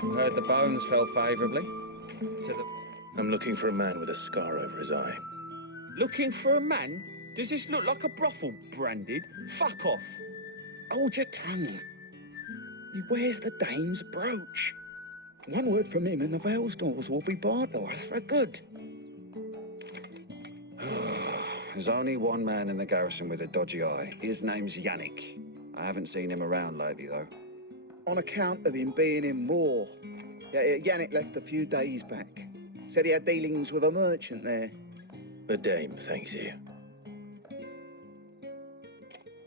Heard the bones fell favourably to the... I'm looking for a man with a scar over his eye. Looking for a man? Does this look like a brothel, Branded? Fuck off. Hold your tongue. He wears the dame's brooch. One word from him and the Vale's doors will be barred to us for good. There's only one man in the garrison with a dodgy eye. His name's Yannick. I haven't seen him around lately, though. On account of him being in war. Yannick left a few days back. Said he had dealings with a merchant there. The dame thanks you.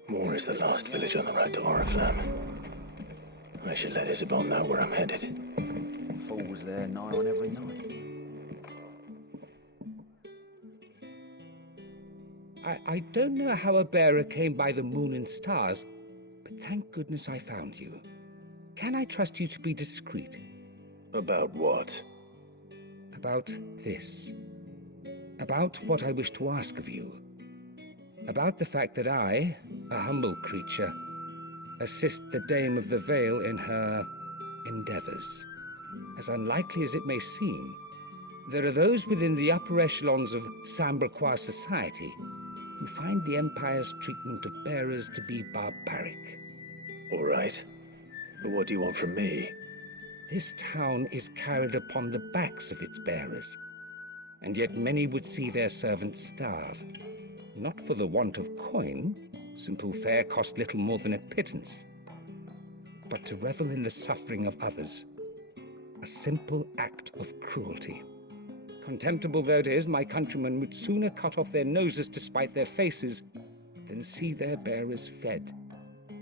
Moor is the last village on the road to Oriflamme. I should let Isabel know where I'm headed. Fools there nigh on every night. I don't know how a bearer came by the moon and stars, but thank goodness I found you. Can I trust you to be discreet? About what? About this. About what I wish to ask of you. About the fact that I, a humble creature, assist the Dame of the Vale in her endeavors. As unlikely as it may seem, there are those within the upper echelons of Samberquois society who find the Empire's treatment of bearers to be barbaric. All right. But what do you want from me? This town is carried upon the backs of its bearers, and yet many would see their servants starve. Not for the want of coin, simple fare cost little more than a pittance, but to revel in the suffering of others, a simple act of cruelty. Contemptible though it is, my countrymen would sooner cut off their noses to spite their faces than see their bearers fed.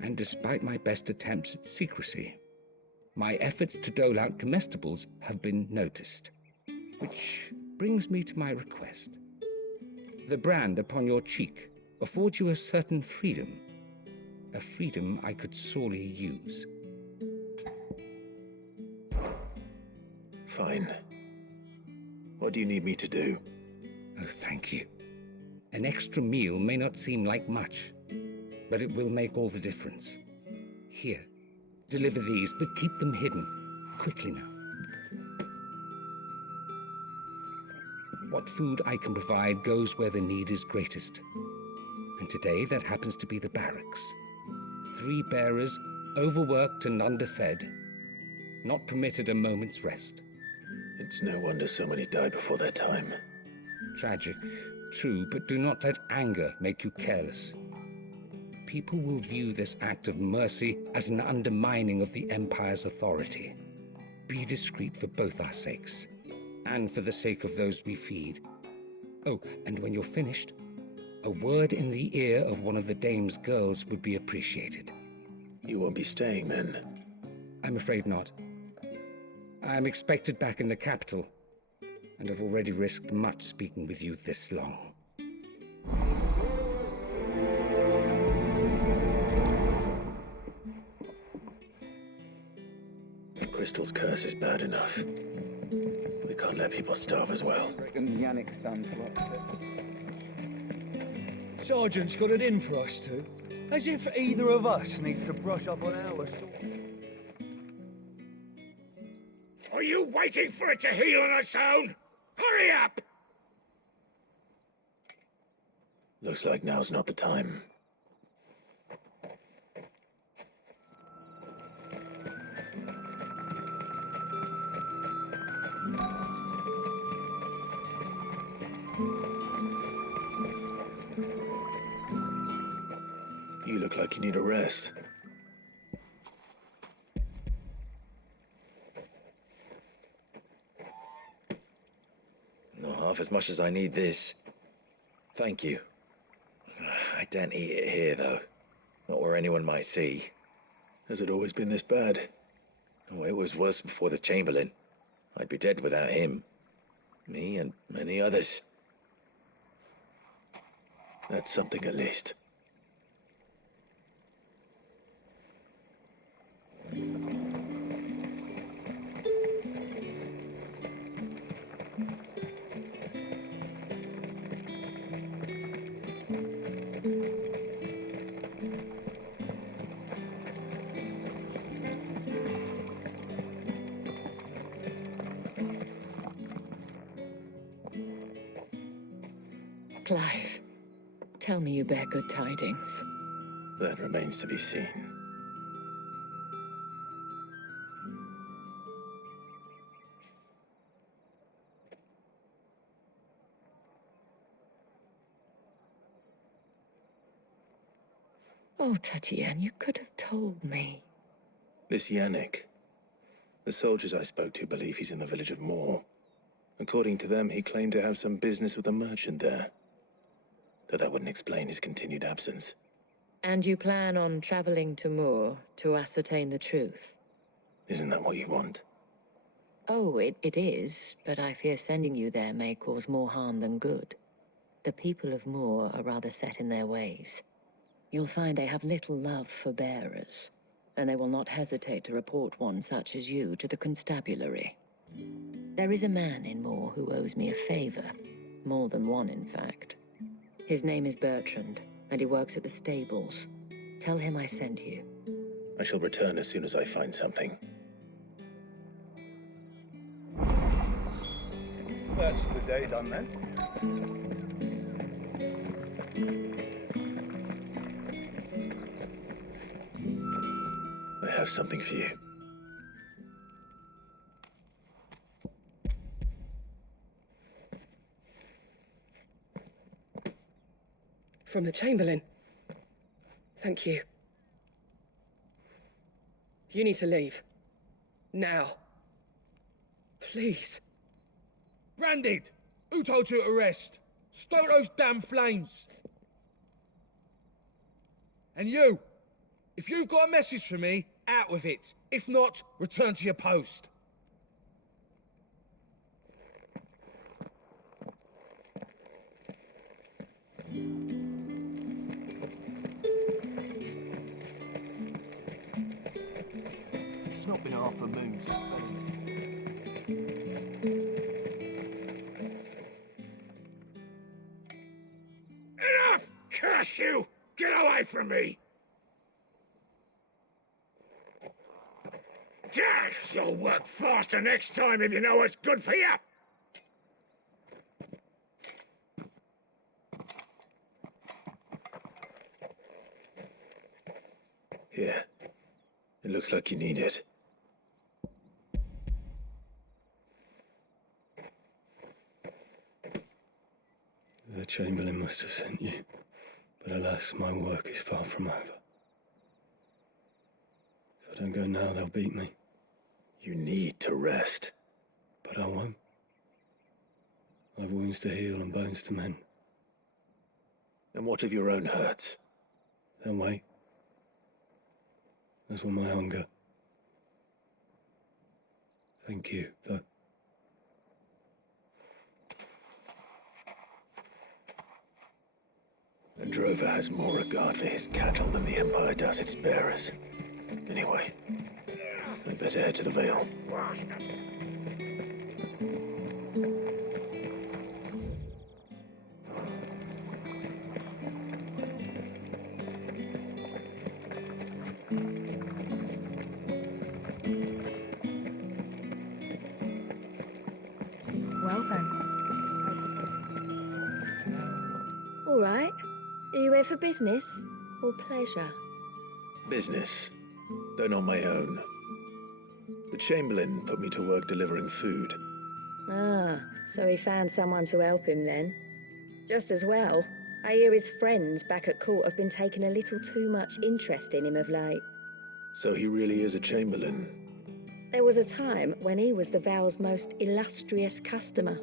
And despite my best attempts at secrecy, my efforts to dole out comestibles have been noticed. Which brings me to my request. The brand upon your cheek affords you a certain freedom, a freedom I could sorely use. Fine. What do you need me to do? Oh, thank you. An extra meal may not seem like much, but it will make all the difference. Here, deliver these, but keep them hidden. Quickly now. What food I can provide goes where the need is greatest. And today that happens to be the barracks. 3 bearers, overworked and underfed, not permitted a moment's rest. It's no wonder so many die before their time. Tragic, true, but do not let anger make you careless. People will view this act of mercy as an undermining of the Empire's authority. Be discreet for both our sakes, and for the sake of those we feed. Oh, and when you're finished, a word in the ear of one of the Dame's girls would be appreciated. You won't be staying then? I'm afraid not. I am expected back in the capital, and have already risked much speaking with you this long. Crystal's curse is bad enough. We can't let people starve as well. I reckon Yannick's done to upset. Sergeant's got it in for us two. As if either of us needs to brush up on our sword. Are you waiting for it to heal on its own? Hurry up! Looks like now's not the time. You look like you need a rest. Not half as much as I need this. Thank you. I daren't eat it here, though. Not where anyone might see. Has it always been this bad? Oh, it was worse before the Chamberlain. I'd be dead without him. Me and many others. That's something at least. Clive, tell me you bear good tidings. That remains to be seen. Oh, Tatiana, you could have told me. This Yannick. The soldiers I spoke to believe he's in the village of Moor. According to them, he claimed to have some business with a merchant there. Though that wouldn't explain his continued absence. And you plan on traveling to Moor to ascertain the truth? Isn't that what you want? Oh, it is, but I fear sending you there may cause more harm than good. The people of Moor are rather set in their ways. You'll find they have little love for bearers, and they will not hesitate to report one such as you to the constabulary. There is a man in Moor who owes me a favor, more than one in fact. His name is Bertrand, and he works at the stables. Tell him I sent you. I shall return as soon as I find something. That's the day done then. I have something for you. From the Chamberlain. Thank you. You need to leave. Now. Please. Branded! Who told you to arrest? Stoke those damn flames! And you! If you've got a message for me, out with it. If not, return to your post. It's not been half a moon since Enough! Curse you! Get away from me! You'll work faster next time if you know what's good for you! Here. It looks like you need it. The Chamberlain must have sent you, but alas, my work is far from over. If I don't go now, they'll beat me. You need to rest. But I won't. I've wounds to heal and bones to mend. And what of your own hurts? They'll wait. As will my hunger. Thank you, though. A drover has more regard for his cattle than the Empire does its bearers. Anyway, I'd better head to the Vale. Well then, I suppose. All right. Are you here for business or pleasure? Business, though not my own. The Chamberlain put me to work delivering food. Ah, so he found someone to help him then. Just as well. I hear his friends back at court have been taking a little too much interest in him of late. So he really is a Chamberlain. There was a time when he was the Vale's most illustrious customer.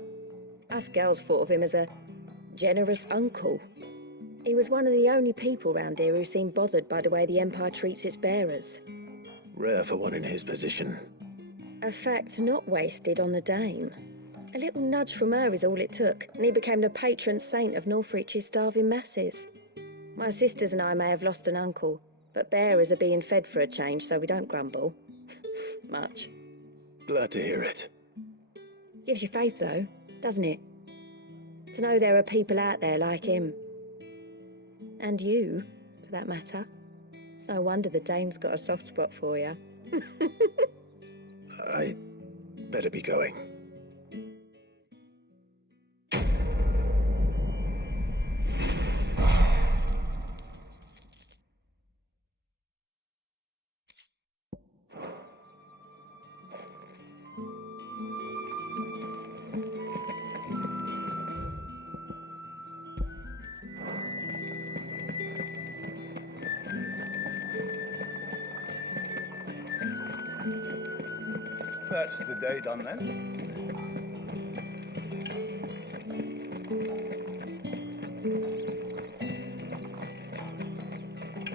Us girls thought of him as a generous uncle. He was one of the only people round here who seemed bothered by the way the Empire treats its bearers. Rare for one in his position. A fact not wasted on the dame. A little nudge from her is all it took, and he became the patron saint of Northrich's starving masses. My sisters and I may have lost an uncle, but bearers are being fed for a change, so we don't grumble. Much. Glad to hear it. Gives you faith, though, doesn't it? To know there are people out there like him. And you, for that matter. It's no wonder the dame's got a soft spot for you. I better be going. That's the day done then.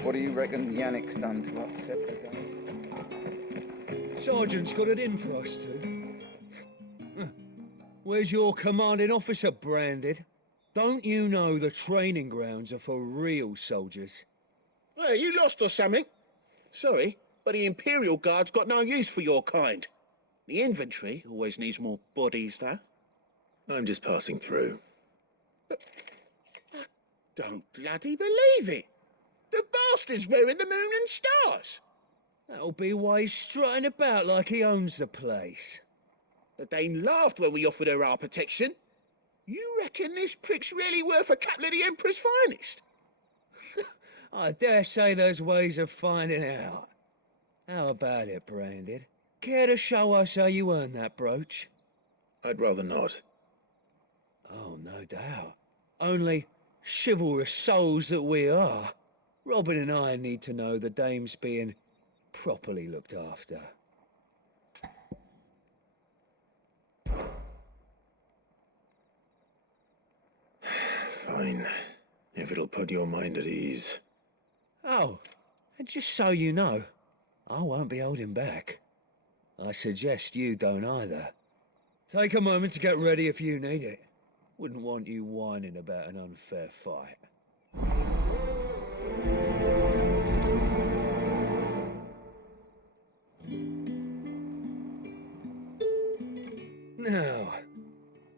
What do you reckon Yannick's done to upset the day? Sergeant's got it in for us two. Where's your commanding officer branded? Don't you know the training grounds are for real soldiers? Hey, you lost or something? Sorry, but the Imperial Guard's got no use for your kind. The infantry always needs more bodies, though. I'm just passing through. I don't bloody believe it. The bastard's wearing the moon and stars. That'll be why he's strutting about like he owns the place. The Dane laughed when we offered her our protection. You reckon this prick's really worth a couple of the Emperor's finest? I dare say there's ways of finding out. How about it, Branded? Care to show us how you earned that brooch? I'd rather not. Oh, no doubt. Only chivalrous souls that we are, Robin and I need to know the dame's being properly looked after. Fine. If it'll put your mind at ease. Oh, and just so you know, I won't be holding back. I suggest you don't either. Take a moment to get ready if you need it. Wouldn't want you whining about an unfair fight. Now,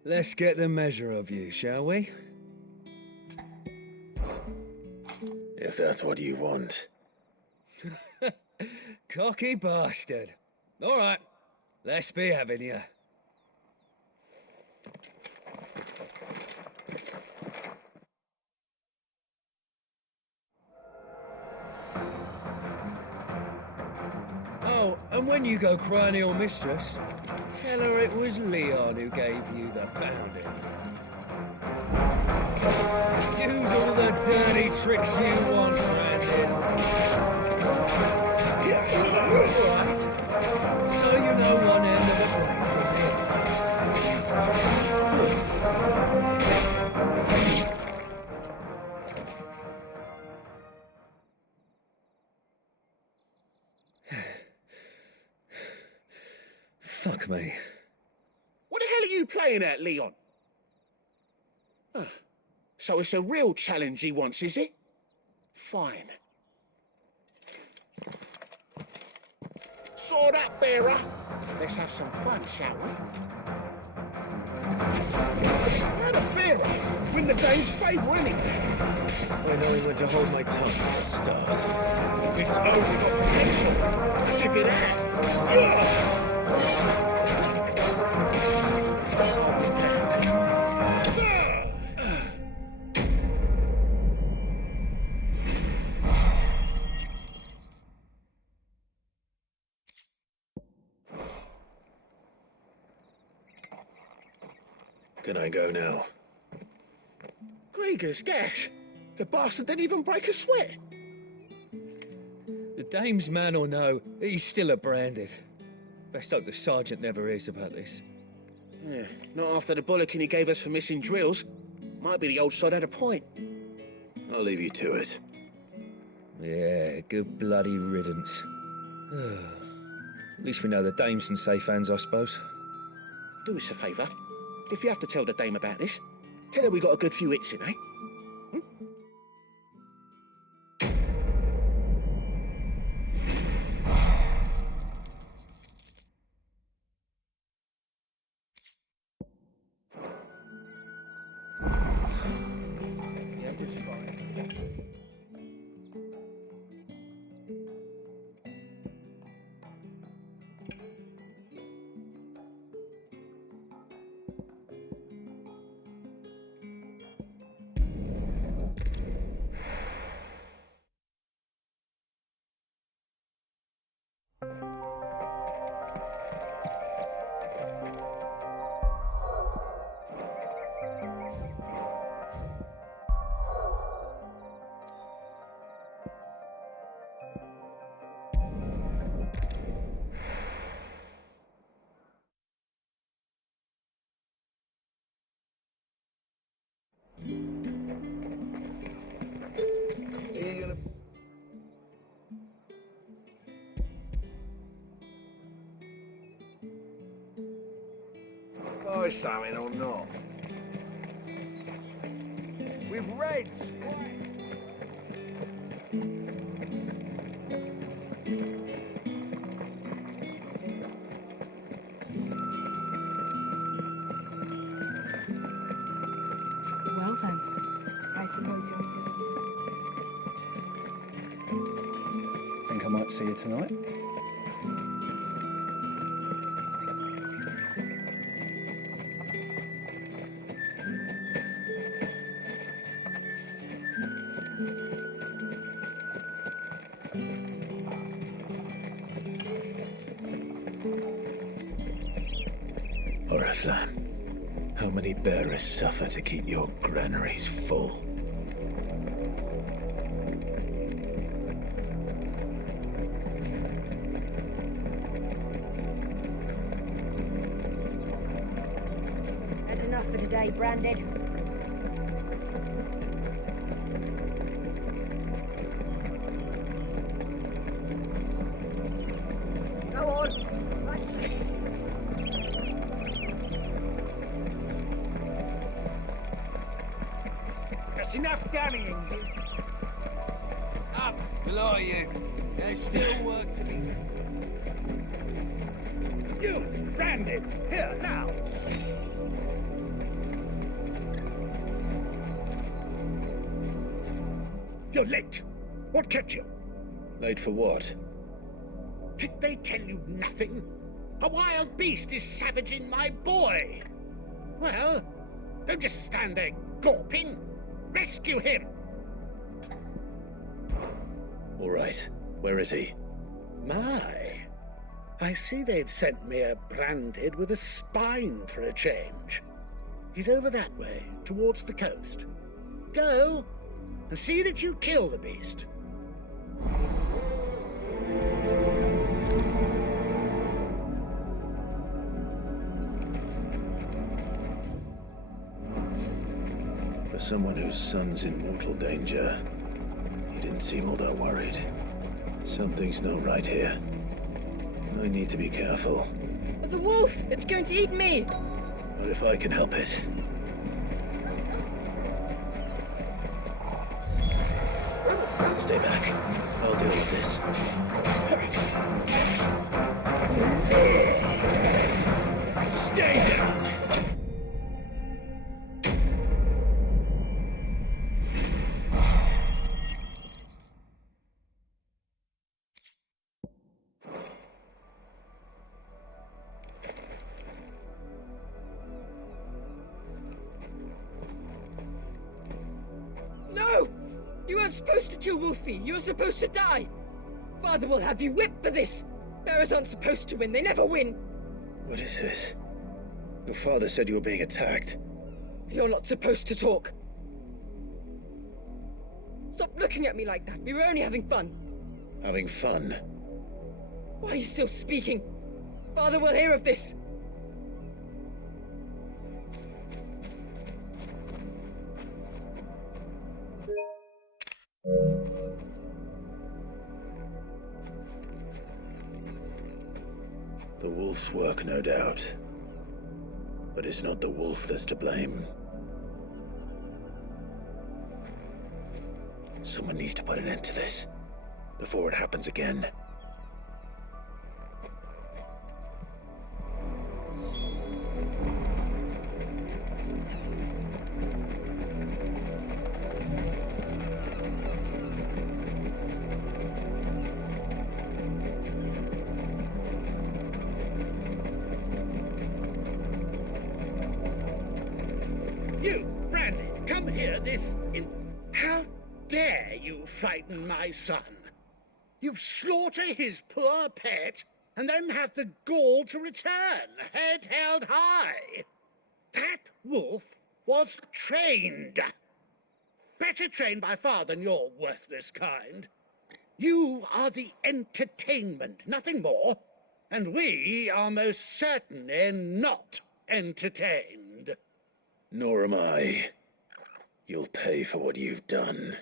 let's get the measure of you, shall we? If that's what you want. Cocky bastard. All right, let's be having you. Oh, and when you go crying to your mistress, tell her it was Leon who gave you the pounding. Use all the dirty tricks you want, Brandon. So you know one end of the blade from Fuck me. What the hell are you playing at, Leon? So it's a real challenge he wants, is it? Fine. Sword up, bearer. Let's have some fun, shall we? And a bearer. Win the Dane's favour, innit? I know when to hold my tongue for a start. It's only got potential. Give it that. Can I go now? Gregor's gash. The bastard didn't even break a sweat. The dame's man or no, he's still a Branded. Best hope the sergeant never hears about this. Yeah, not after the bollocking he gave us for missing drills. Might be the old sod had a point. I'll leave you to it. Yeah, good bloody riddance. At least we know the dame's in safe hands, I suppose. Do us a favour. If you have to tell the dame about this, tell her we got a good few hits in, eh? try something or not? With Reds. Well then, I suppose you'll need a Think I might see you tonight? Oriflamme, how many bearers suffer to keep your granaries full? That's enough for today, Branded. Go on. That's enough damning. Up, below you. There's still work to be done. You, Branded, here, now. You're late. What kept you? Late for what? Did they tell you nothing? A wild beast is savaging my boy. Well, don't just stand there gawping. Rescue him. All right. Where is he? My, I see they'd sent me a Branded with a spine for a change. He's over that way, towards the coast. Go, and see that you kill the beast. For someone whose son's in mortal danger, he didn't seem all that worried. Something's not right here. I need to be careful. The wolf! It's going to eat me! But if I can help it. Stay back. I'll deal with this. Stay down! No! You weren't supposed to kill Wolfie. You were supposed to die. Father will have you whipped for this. Bearers aren't supposed to win. They never win. What is this? Your father said you were being attacked. You're not supposed to talk. Stop looking at me like that. We were only having fun. Having fun? Why are you still speaking? Father will hear of this. The wolf's work, no doubt. But it's not the wolf that's to blame. Someone needs to put an end to this, before it happens again. You, Branded, come here How dare you frighten my son? You slaughter his poor pet, and then have the gall to return, head held high. That wolf was trained. Better trained by far than your worthless kind. You are the entertainment, nothing more. And we are most certainly not entertained. Nor am I. You'll pay for what you've done.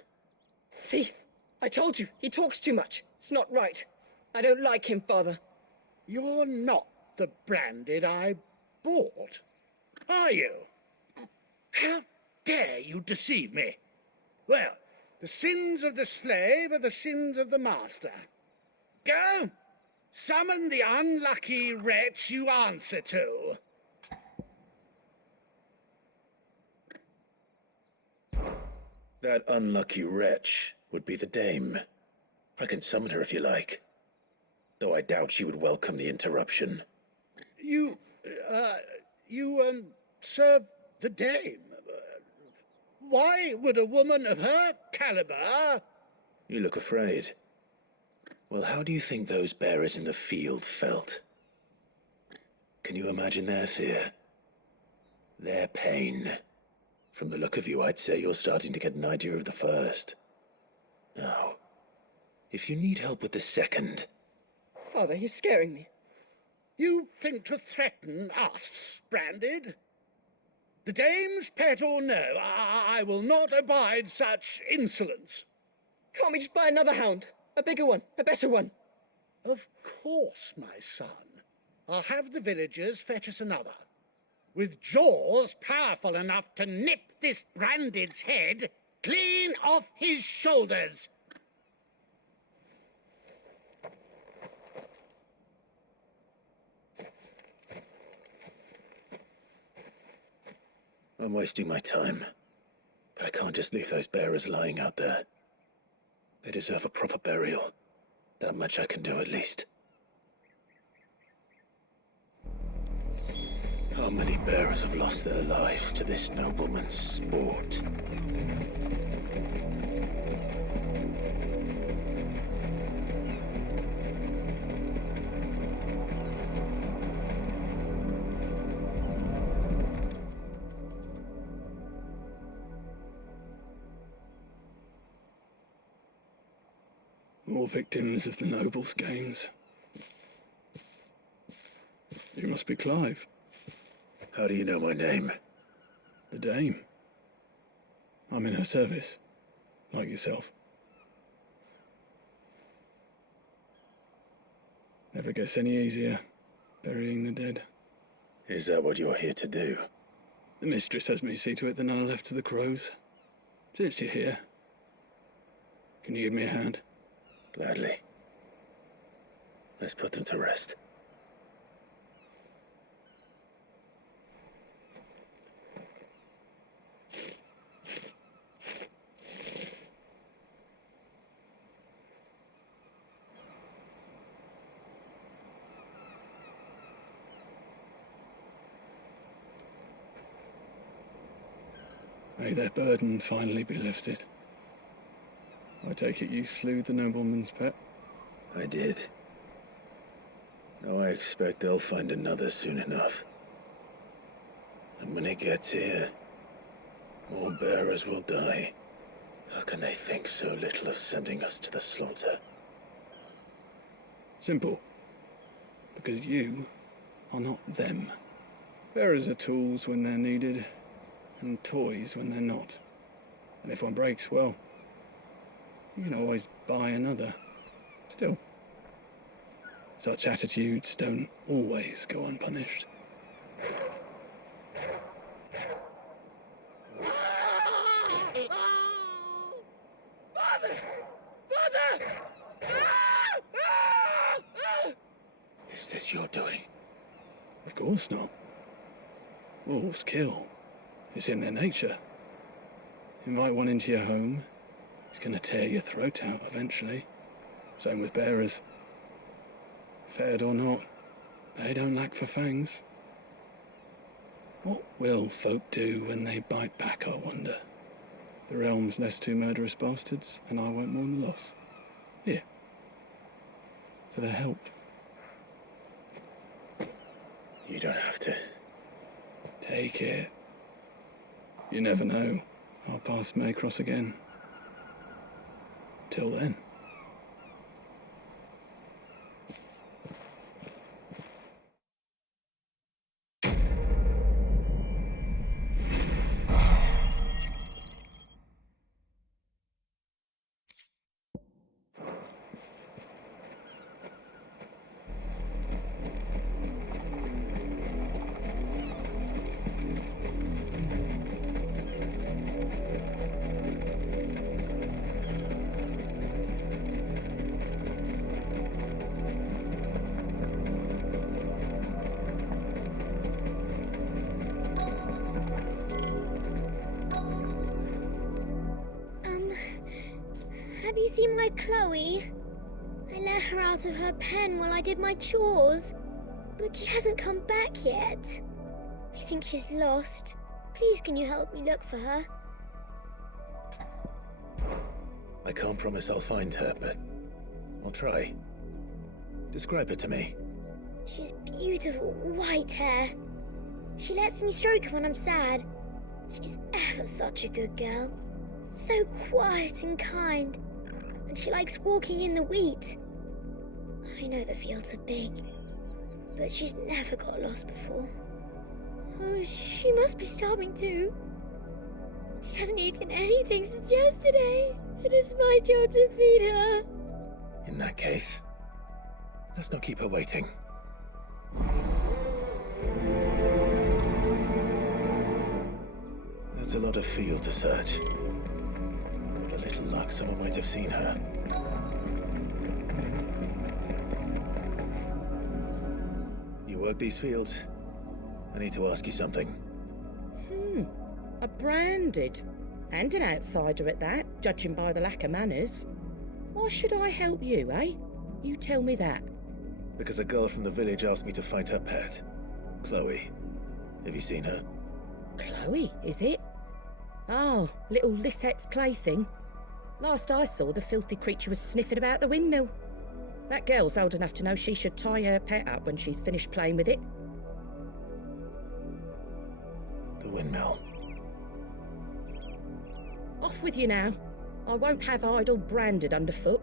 See? I told you, he talks too much. It's not right. I don't like him, Father. You're not the Branded I bought. are you? How dare you deceive me? Well, the sins of the slave are the sins of the master. Go, summon the unlucky wretch you answer to. That unlucky wretch would be the dame. I can summon her if you like. Though I doubt she would welcome the interruption. You serve the dame. Why would a woman of her caliber... You look afraid. Well, how do you think those bearers in the field felt? Can you imagine their fear? Their pain? From the look of you, I'd say you're starting to get an idea of the first. Now, if you need help with the second... Father, he's scaring me. You think to threaten us, Branded? The dame's pet or no, I will not abide such insolence. Can't we just buy another hound? A bigger one, a better one. Of course, my son. I'll have the villagers fetch us another. With jaws powerful enough to nip this Branded's head clean off his shoulders. I'm wasting my time. But I can't just leave those bearers lying out there. They deserve a proper burial. That much I can do at least. How many bearers have lost their lives to this nobleman's sport? More victims of the nobles' games. You must be Clive. How do you know my name? The Dame. I'm in her service, like yourself. Never gets any easier, burying the dead. Is that what you're here to do? The mistress has me see to it that none are left to the crows. Since you're here, can you give me a hand? Gladly. Let's put them to rest. May their burden finally be lifted. I take it you slew the nobleman's pet? I did. Now I expect they'll find another soon enough. And when it gets here, more bearers will die. How can they think so little of sending us to the slaughter? Simple. Because you are not them. Bearers are tools when they're needed, and toys when they're not. And if one breaks, well, you can always buy another. Still, such attitudes don't always go unpunished. Father! Father! Is this your doing? Of course not. Wolves kill. It's in their nature. Invite one into your home, it's gonna tear your throat out eventually. Same with bearers. Fed or not, they don't lack for fangs. What will folk do when they bite back, I wonder? The realm's less two murderous bastards, and I won't mourn the loss. Here. For their help. You don't have to. Take it. You never know. Our paths may cross again. Till then. Have you seen my Chloe? I let her out of her pen while I did my chores, but she hasn't come back yet. I think she's lost. Please, can you help me look for her? I can't promise I'll find her, but I'll try. Describe her to me. She's beautiful white hair. She lets me stroke her when I'm sad. She's ever such a good girl. So quiet and kind. And she likes walking in the wheat. I know the fields are big, but she's never got lost before. Oh, she must be starving too. She hasn't eaten anything since yesterday. It is my job to feed her. In that case, let's not keep her waiting. There's a lot of field to search. With a little luck, someone might have seen her. You work these fields? I need to ask you something. A branded. And an outsider at that, judging by the lack of manners. Why should I help you, eh? You tell me that. Because a girl from the village asked me to find her pet. Chloe. Have you seen her? Chloe, is it? Oh, little Lisette's plaything. Last I saw, the filthy creature was sniffing about the windmill. That girl's old enough to know she should tie her pet up when she's finished playing with it. The windmill. Off with you now. I won't have idle branded underfoot.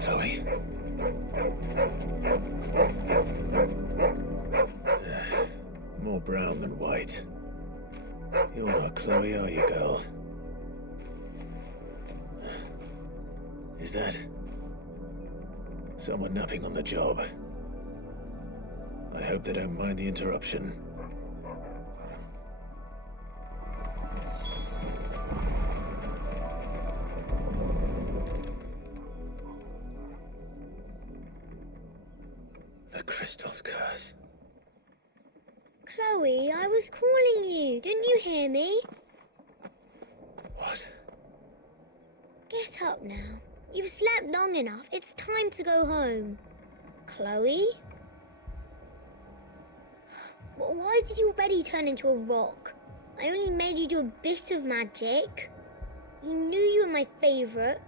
Chloe? More brown than white. You're not Chloe, are you, girl? Is that someone napping on the job? I hope they don't mind the interruption. The crystal's curse. Chloe, I was calling you. Didn't you hear me? What? Get up now. You've slept long enough. It's time to go home. Chloe? Why did your belly turn into a rock? I only made you do a bit of magic. You knew you were my favourite.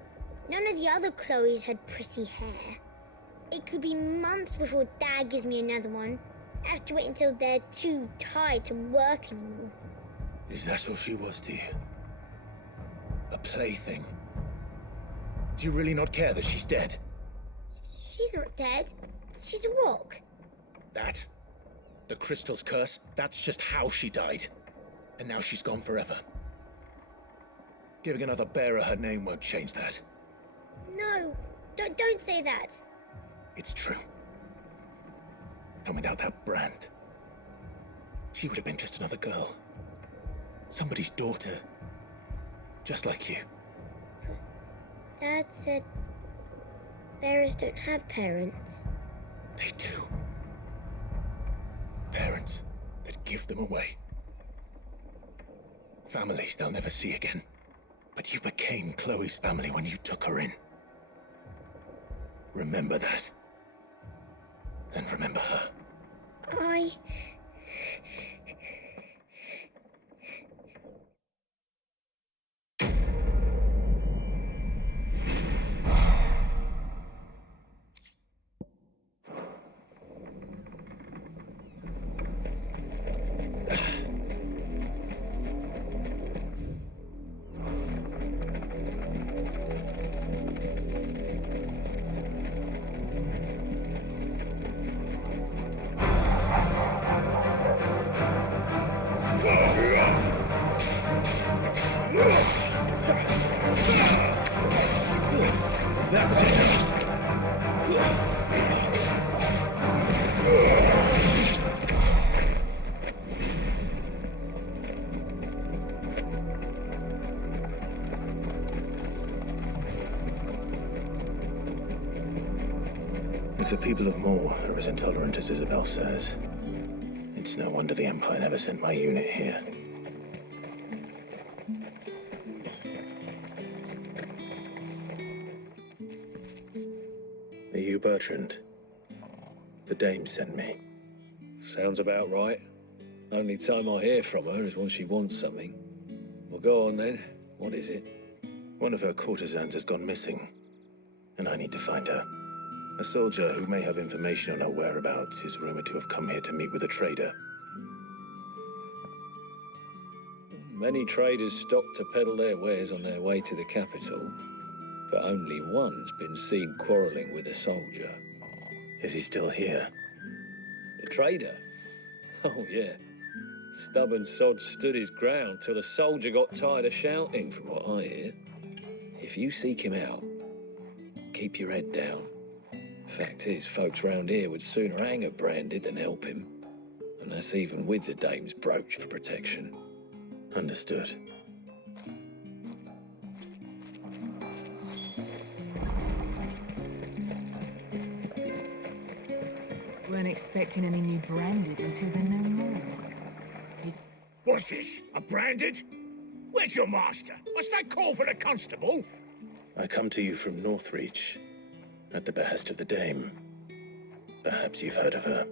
None of the other Chloes had pretty hair. It could be months before Dad gives me another one. I have to wait until they're too tired to work anymore. Is that what she was to you? A plaything? Do you really not care that she's dead? She's not dead. She's a rock. That? The crystal's curse? That's just how she died. And now she's gone forever. Giving another bearer her name won't change that. No, don't say that. It's true. And without that brand, she would have been just another girl. Somebody's daughter. Just like you. Dad said bearers don't have parents. They do. Parents that give them away. Families they'll never see again. But you became Chloe's family when you took her in. Remember that. And remember her. If the people of Moor are as intolerant as Isabel says, it's no wonder the Empire never sent my unit here. Are you Bertrand? The dame sent me. Sounds about right. Only time I hear from her is when she wants something. Well, go on then. What is it? One of her courtesans has gone missing, and I need to find her. A soldier who may have information on her whereabouts is rumored to have come here to meet with a trader. Many traders stop to peddle their wares on their way to the capital, but only one's been seen quarrelling with a soldier. Is he still here? The trader? Oh, yeah. Stubborn sod stood his ground till the soldier got tired of shouting, from what I hear. If you seek him out, keep your head down. Fact is, folks round here would sooner hang a branded than help him. And that's even with the dame's brooch for protection. Understood. Weren't expecting any new branded until the new moon. What's this? A branded? Where's your master? What's that call for the constable? I come to you from Northreach, at the behest of the dame. Perhaps you've heard of her.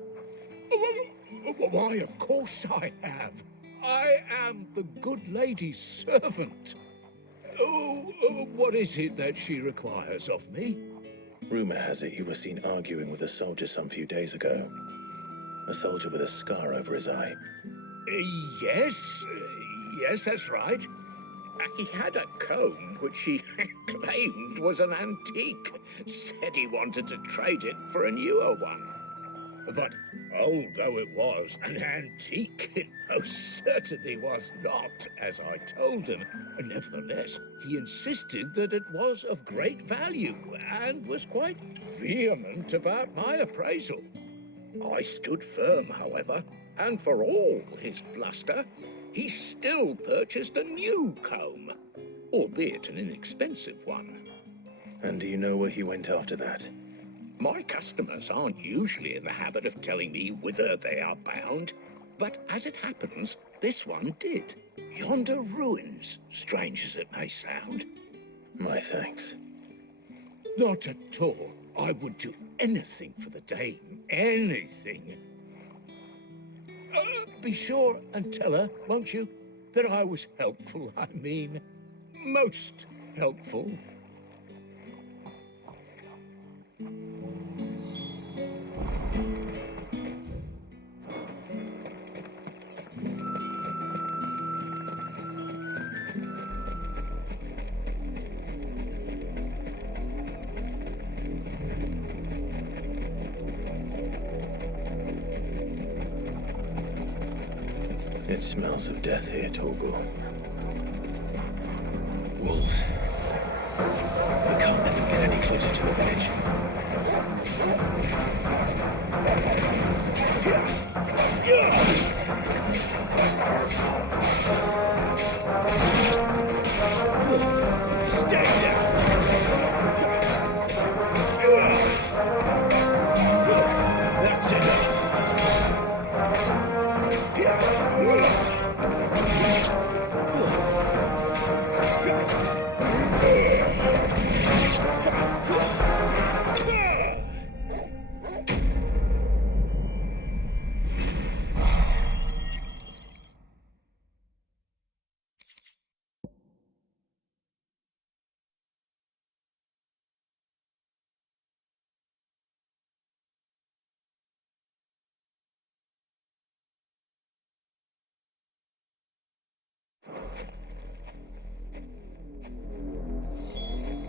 Why, of course I have. I am the good lady's servant. What is it that she requires of me? Rumor has it you were seen arguing with a soldier some few days ago. A soldier with a scar over his eye. Yes, that's right. He had a comb which he claimed was an antique. Said he wanted to trade it for a newer one. But old though it was, an antique it most certainly was not, as I told him. Nevertheless, he insisted that it was of great value, and was quite vehement about my appraisal. I stood firm, however, and for all his bluster, he still purchased a new comb, albeit an inexpensive one. And do you know where he went after that? My customers aren't usually in the habit of telling me whither they are bound, but as it happens, this one did. Yonder ruins, strange as it may sound. My thanks. Not at all. I would do anything for the dame. Anything. Be sure and tell her, won't you, that I was helpful, I mean. Most helpful. It smells of death here, Torgal. Wolves. We can't let them get any closer to the village. Stay there! That's enough!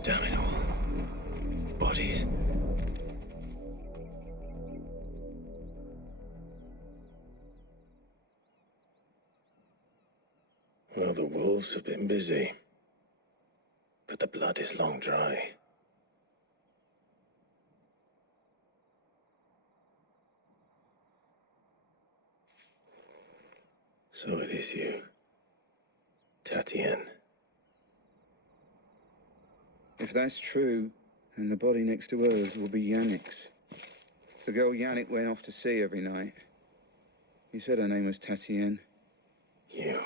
Damn it all. Bodies. Well, the wolves have been busy. But the blood is long dry. So it is you, Tatienne. If that's true, then the body next to hers will be Yannick's. The girl Yannick went off to see every night. You said her name was Tatienne. You...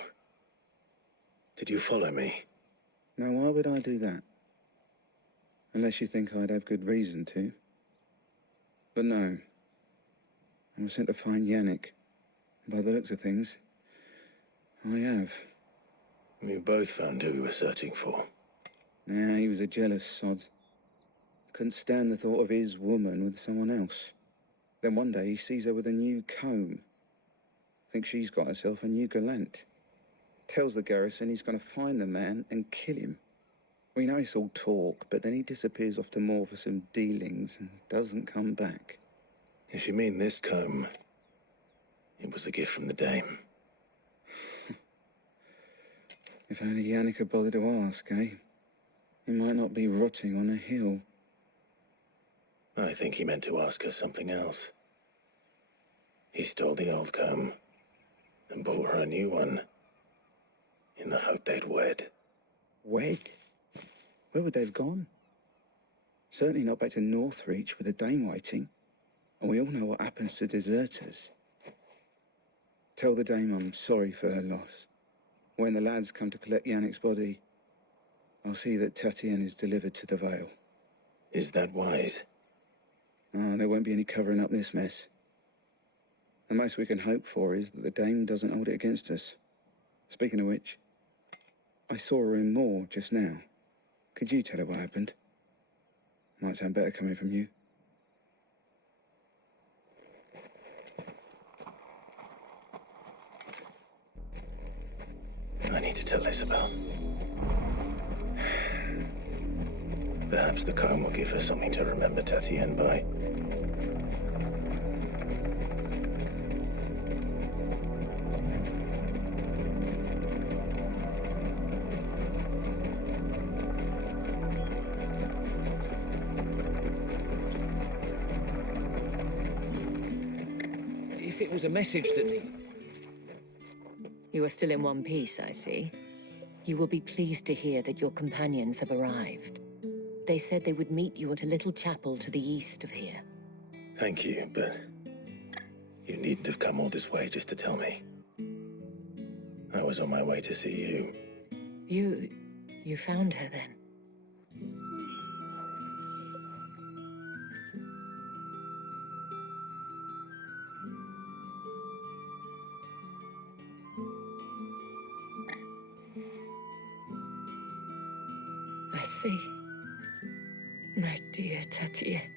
Did you follow me? Now, why would I do that? Unless you think I'd have good reason to. But no. I was sent to find Yannick. By the looks of things, I have. We both found who we were searching for. Nah, he was a jealous sod. Couldn't stand the thought of his woman with someone else. Then one day he sees her with a new comb. Thinks she's got herself a new gallant. Tells the garrison he's going to find the man and kill him. We know it's all talk, but then he disappears off to Moor for some dealings and doesn't come back. If you mean this comb, it was a gift from the dame. If only Yannick had bothered to ask, eh? He might not be rotting on a hill. I think he meant to ask her something else. He stole the old comb and bought her a new one in the hope they'd wed. Wed? Where would they have gone? Certainly not back to Northreach with the dame waiting. And we all know what happens to deserters. Tell the dame I'm sorry for her loss. When the lads come to collect Yannick's body, I'll see that Tatienne is delivered to the Vale. Is that wise? Oh, there won't be any covering up this mess. The most we can hope for is that the dame doesn't hold it against us. Speaking of which, I saw her in Moor just now. Could you tell her what happened? Might sound better coming from you. I need to tell Isabel. Perhaps the comb will give her something to remember Tatienne by. If it was a message that... You are still in one piece, I see. You will be pleased to hear that your companions have arrived. They said they would meet you at a little chapel to the east of here. Thank you, but you needn't have come all this way just to tell me. I was on my way to see you. You found her then? I see. My dear Tatienne.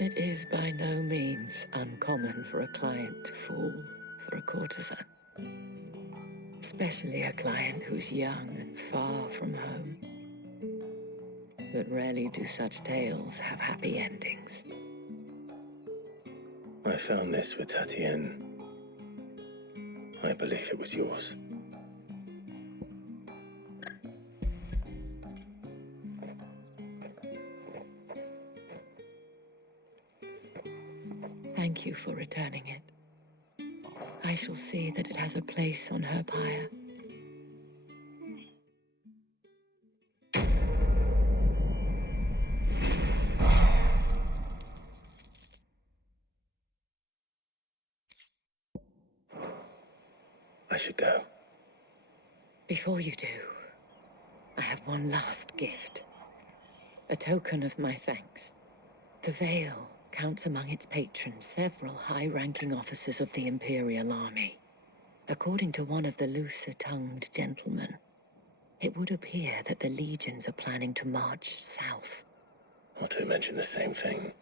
It is by no means uncommon for a client to fall for a courtesan. Especially a client who's young and far from home. But rarely do such tales have happy endings. I found this with Tatienne. I believe it was yours. Thank you for returning it. I shall see that it has a place on her pyre. I should go. Before you do, I have one last gift. A token of my thanks. The Vale counts among its patrons several high-ranking officers of the Imperial Army. According to one of the looser-tongued gentlemen, it would appear that the legions are planning to march south. Or to mention the same thing.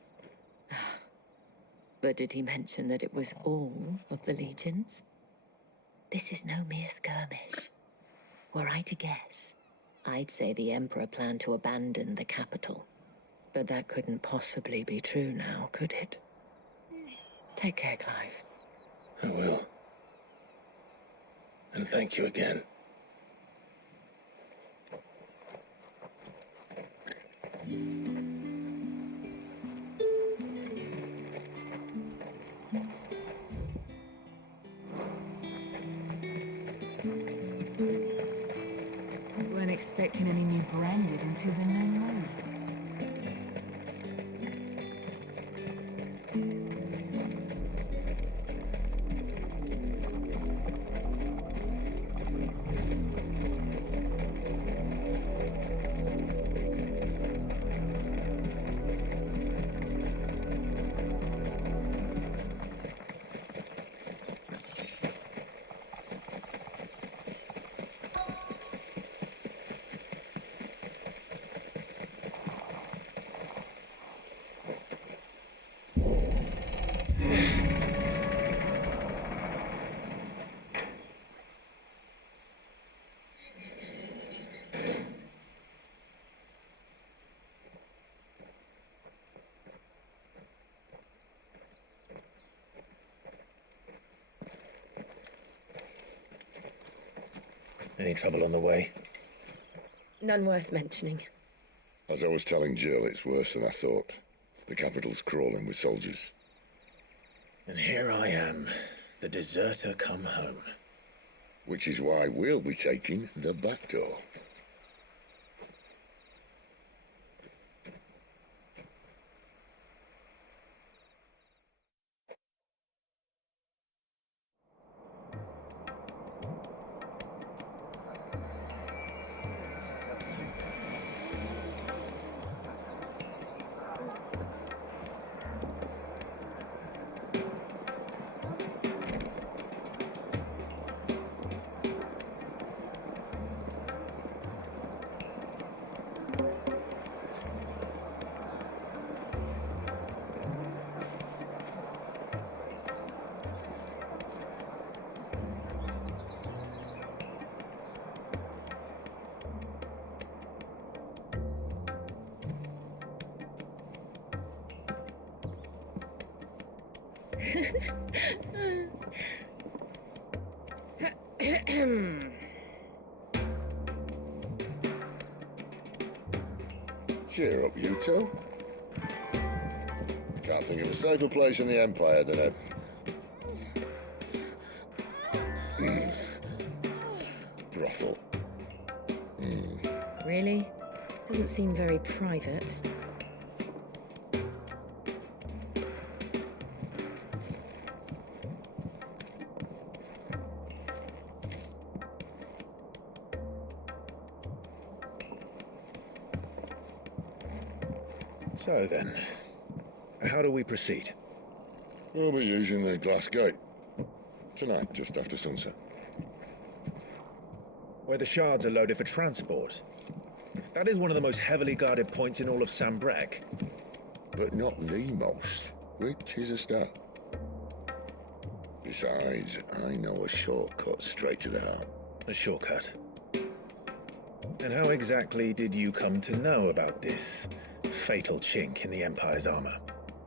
But did he mention that it was all of the legions? This is no mere skirmish. Were I to guess, I'd say the Emperor planned to abandon the capital. But that couldn't possibly be true now, could it? Take care, Clive. I will. And thank you again. Weren't expecting any new branded until the new moon. Any trouble on the way? None worth mentioning. As I was telling Jill, it's worse than I thought. The capital's crawling with soldiers. And here I am, the deserter come home. Which is why we'll be taking the back door. Cheer up, you two. Can't think of a safer place in the Empire than a... brothel. Really? Doesn't seem very private. So then, how do we proceed? We'll be using the glass gate. Tonight, just after sunset. Where the shards are loaded for transport. That is one of the most heavily guarded points in all of Sambrek. But not the most, which is a start. Besides, I know a shortcut straight to the heart. A shortcut? And how exactly did you come to know about this fatal chink in the Empire's armor?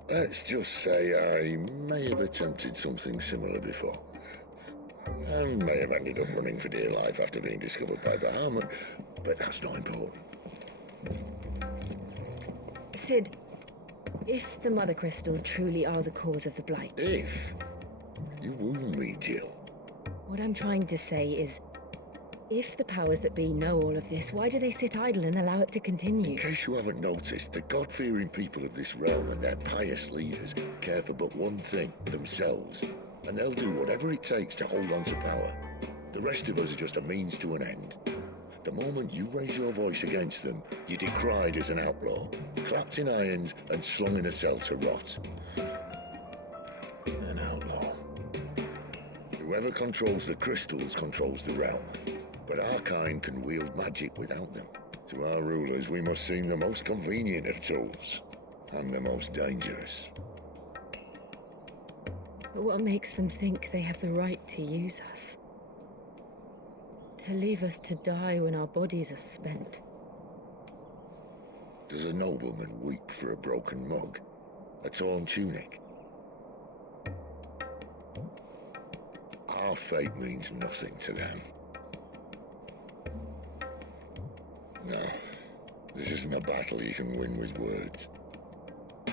Let's just say I may have attempted something similar before. And may have ended up running for dear life after being discovered by Bahamut, but that's not important. Sid, if the mother crystals truly are the cause of the blight... If? You wound me, Jill. What I'm trying to say is, if the powers that be know all of this, why do they sit idle and allow it to continue? In case you haven't noticed, the God-fearing people of this realm and their pious leaders care for but one thing, themselves. And they'll do whatever it takes to hold on to power. The rest of us are just a means to an end. The moment you raise your voice against them, you're decried as an outlaw, clapped in irons and slung in a cell to rot. An outlaw. Whoever controls the crystals controls the realm. But our kind can wield magic without them. To our rulers, we must seem the most convenient of tools, and the most dangerous. But what makes them think they have the right to use us? To leave us to die when our bodies are spent? Does a nobleman weep for a broken mug? A torn tunic? Our fate means nothing to them. No, this isn't a battle you can win with words.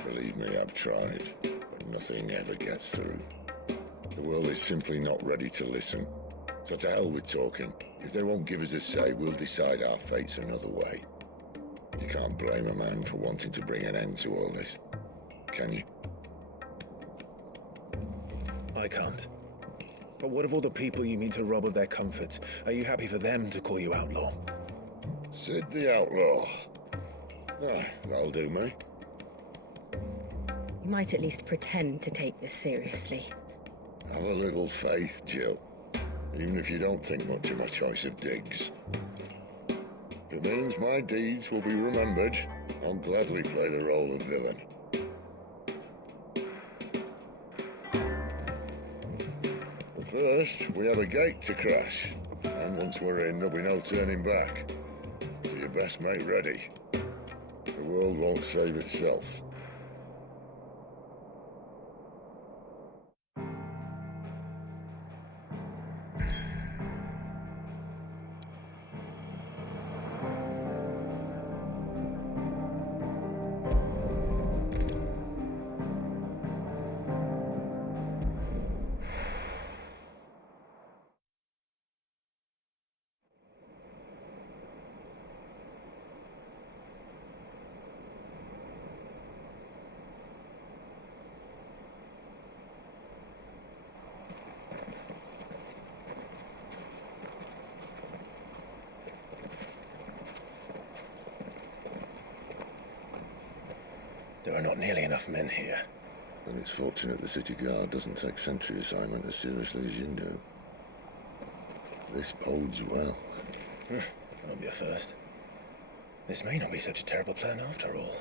Believe me, I've tried, but nothing ever gets through. The world is simply not ready to listen. So to hell with talking. If they won't give us a say, we'll decide our fates another way. You can't blame a man for wanting to bring an end to all this, can you? I can't. But what of all the people you mean to rob of their comforts? Are you happy for them to call you outlaw? Sid the outlaw. Ah, that'll do me. You might at least pretend to take this seriously. Have a little faith, Jill. Even if you don't think much of my choice of digs. If it means my deeds will be remembered, I'll gladly play the role of villain. But first, we have a gate to crash. And once we're in, there'll be no turning back. So you best make ready. The world won't save itself. There are not nearly enough men here. And it's fortunate the city guard doesn't take sentry assignment as seriously as you do. This bodes well. Won't be a first. This may not be such a terrible plan after all.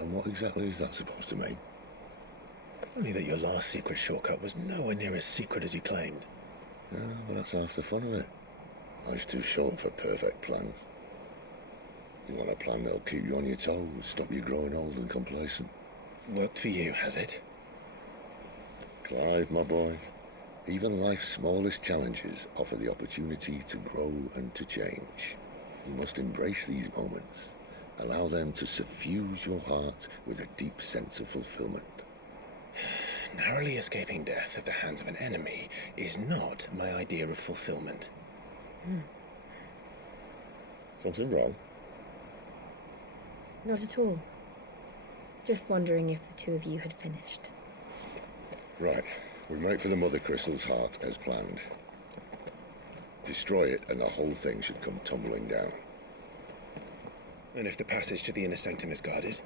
And what exactly is that supposed to mean? Only that your last secret shortcut was nowhere near as secret as you claimed. Yeah, well, that's half the fun of it. Life's too short for perfect plans. You want a plan that'll keep you on your toes, stop you growing old and complacent. Worked for you, has it? Clive, my boy, even life's smallest challenges offer the opportunity to grow and to change. You must embrace these moments. Allow them to suffuse your heart with a deep sense of fulfillment. Narrowly escaping death at the hands of an enemy is not my idea of fulfillment. Something wrong? Not at all. Just wondering if the two of you had finished. Right. We make for the Mother Crystal's heart as planned. Destroy it and the whole thing should come tumbling down. And if the passage to the inner sanctum is guarded?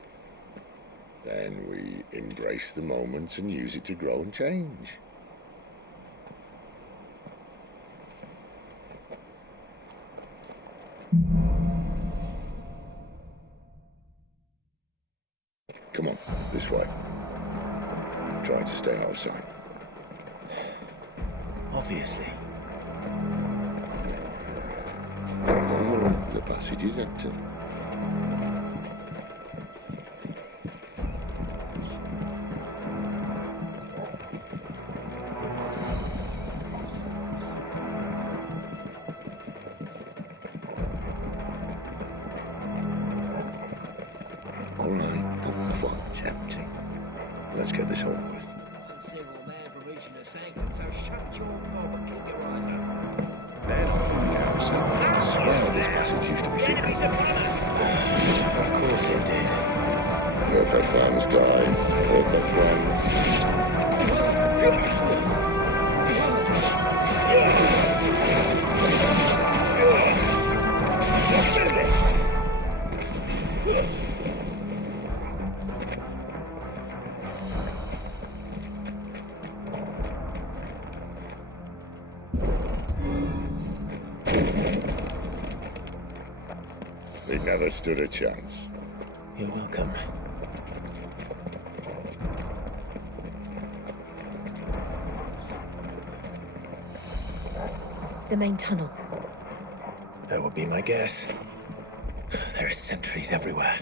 Then we embrace the moment and use it to grow and change. Come on, this way. Try to stay out of sight. Obviously. The passage is empty. All right, not quite tempting. Let's get this over with. Single man for reaching the sanctum, so shut your gob and keep your eyes open. I swear this passage used to be secret. Of course it did. Perfect plan's guide. Perfect plan. He never stood a chance. You're welcome. The main tunnel. That would be my guess. There are sentries everywhere.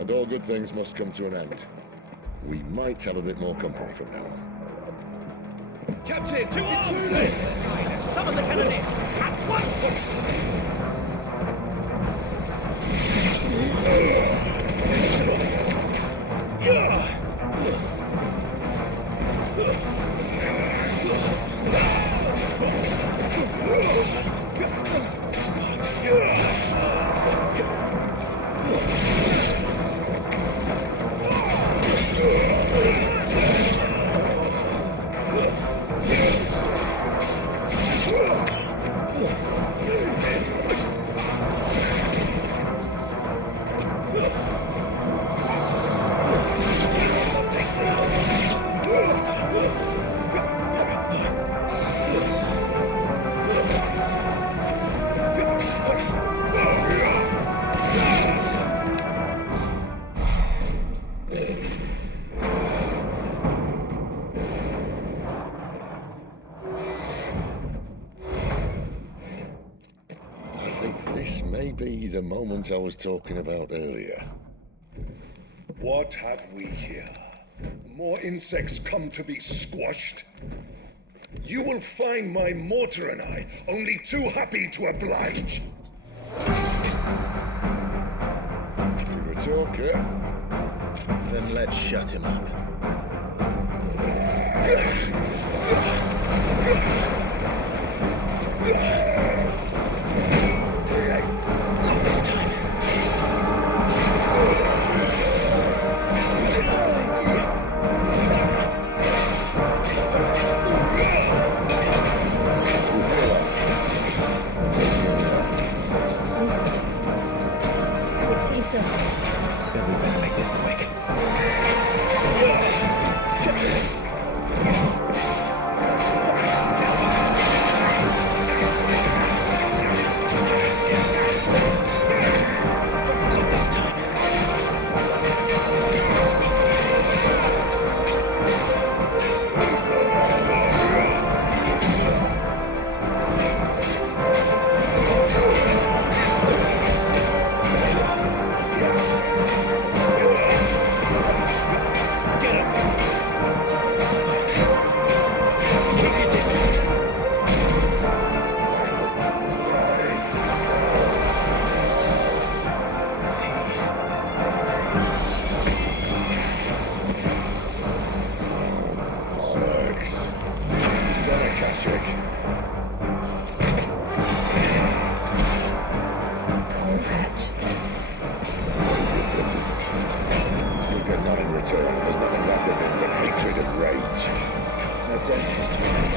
And all good things must come to an end. We might have a bit more company from now on. Captain, to arms! Summon the cannoneer! At once! This may be the moment I was talking about earlier. What have we here? More insects come to be squashed? You will find my mortar and I only too happy to oblige. You were talking. Then let's shut him up. Not this time. It's Ethan. Then we better make this quick. There's nothing left of him but hatred and rage. Let's end his torment.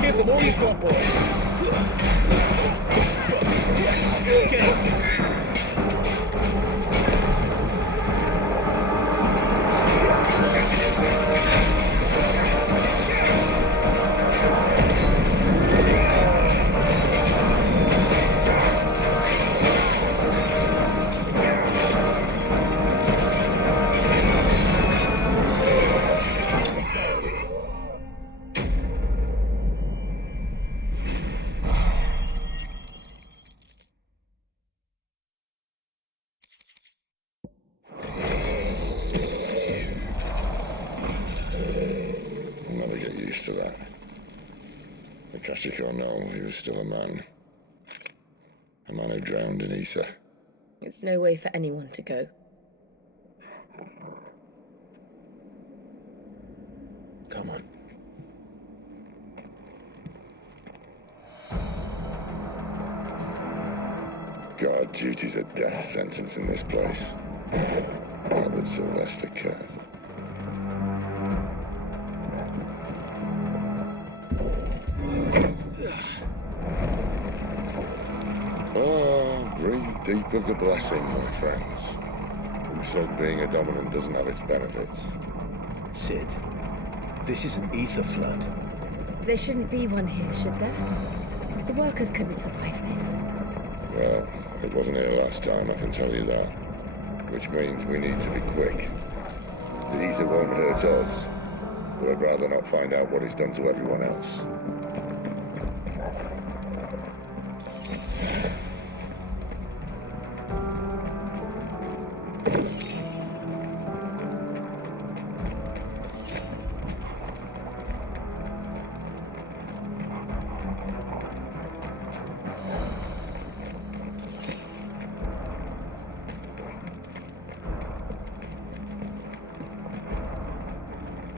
Give them all you've got, boy. Get up. Or no, he was still a man. A man who drowned in ether. It's no way for anyone to go. Come on. God, duty's a death sentence in this place. Not that Sylvester cared. Oh, breathe deep of the blessing, my friends. Who said being a dominant doesn't have its benefits? Sid, this is an ether flood. There shouldn't be one here, should there? The workers couldn't survive this. Well, it wasn't here last time, I can tell you that. Which means we need to be quick. The ether won't hurt us, but I'd rather not find out what it's done to everyone else.